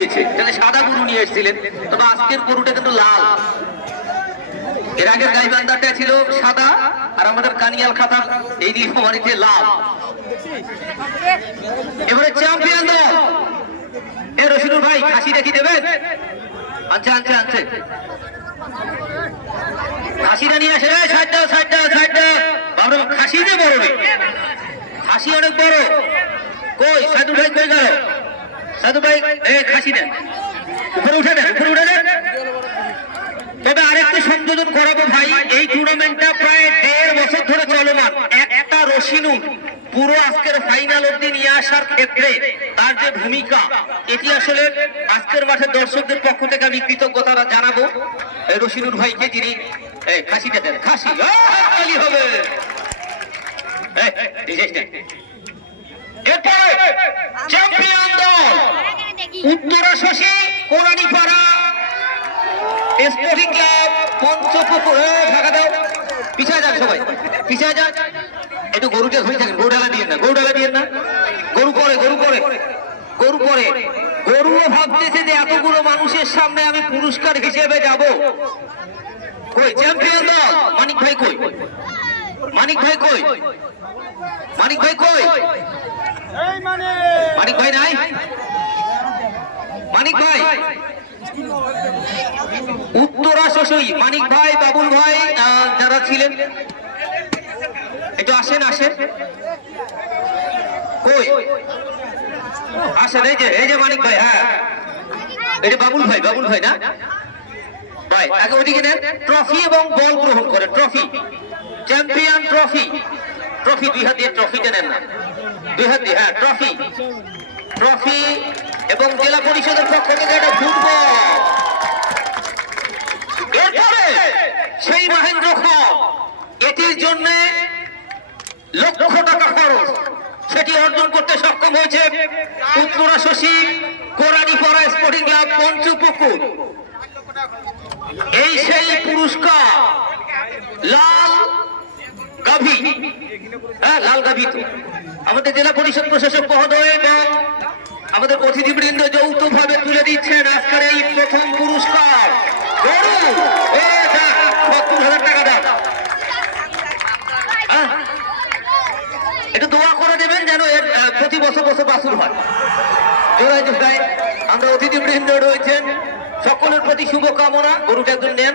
সাদা গরু নিয়ে এসেছিলেন, তবে আজকের গরুটা কিন্তু লাল। এর আগের গাইবান্ধাটা ছিল সাদা, আর আমাদের কানিয়াল খাতা এই নীলফামারীতে লাল। এবারে চ্যাম্পিয়ন দল এ রশিদুল ভাই খাসিটা কি দেবেন? আচ্ছা আচ্ছা আচ্ছা, খাসিটা নিয়ে আসে। সাইডটা সাইডটা সাইডটা, বাবু খাসি যে বড় রে, খাসি অনেক বড়। কই সাধু ভাই কই গেল? সাধু ভাই খাসি দেন, উপরে উঠে দেন, উপরে উঠে দেন। তবে আরেকটু সংযোজন করাবো ভাই, এই টুর্নামেন্টটা প্রায় 1.5 বছর ধরে চলমান। একটা রশিনু পুরো আজকের ফাইনাল অবধি নিয়ে আসার ক্ষেত্রে তার যে ভূমিকা, এটি আসলে আজকের মাঠের দর্শকদের পক্ষ থেকে আমি কৃতজ্ঞতা জানাবো রশিনুর ভাইকে, যিনি খাসিটা দেন। খাসি হবে চ্যাম্পিয়ন দল উত্তরা শশী কোরানীপাড়া স্পোর্টিং ক্লাব পঞ্চপুকুর। ঢাকা দাও, পিছিয়ে যান সবাই, পিছিয়ে যান একটু। গরুটা ধরে থাকেন, গরু ডালা দিয়ে না, গরু ডালা দিয়ে না। গরু পরে, গরু পরে, গরু পরে। গরুও ভাবতেছে যে এতগুলো মানুষের সামনে আমি পুরস্কার হিসেবে যাব। কই চ্যাম্পিয়ন দল? মানিক ভাই কই? মানিক ভাই কই? মানিক ভাই কই? মানিক ভাই নাই? মানিক ভাই উত্তরা শশী, মানিক ভাই, বাবুল ভাই যারা ছিলেন একটু আসেন, আসেন। কই আসেন? এই যে মানিক ভাই, হ্যাঁ এই যে বাবুল ভাই, বাবুল ভাই না ভাই, আগে ওদিকে নেন। ট্রফি এবং বল গ্রহণ করে, ট্রফি, চ্যাম্পিয়ন ট্রফি, ট্রফি দুই হাত দিয়ে ট্রফিটা নেন না, দুই হাত দিয়ে, হ্যাঁ ট্রফি, ট্রফি এবং জেলা পরিষদের পক্ষ থেকে একটা ফুটবল। এরপরে সেই মহেন্দ্র খান, এটির জন্য লক্ষ টাকা খরচ, সেটি অর্জন করতে সক্ষম হয়েছে উত্তরা শশী কোরানীপাড়া স্পোর্টিং ক্লাব পঞ্চপুকুর। এই সেই পুরস্কার লাল গাভী, হ্যাঁ লাল গাভী। আমাদের জেলা পরিষদ প্রশাসক মহোদয় এবং আমাদের অতিথিবৃন্দ যৌথভাবে তুলে দিচ্ছেন আজকের এই প্রথম পুরস্কার। গরু ৭০,০০০ টাকা দাম। একটু দোয়া করে দেবেন যেন প্রতি বছর বছর বাছুর হয়। জোড়ায় জোড়ায় আমরা অতিথিবৃন্দ রয়েছেন, সকলের প্রতি শুভকামনা। গরুটা একজন নেন।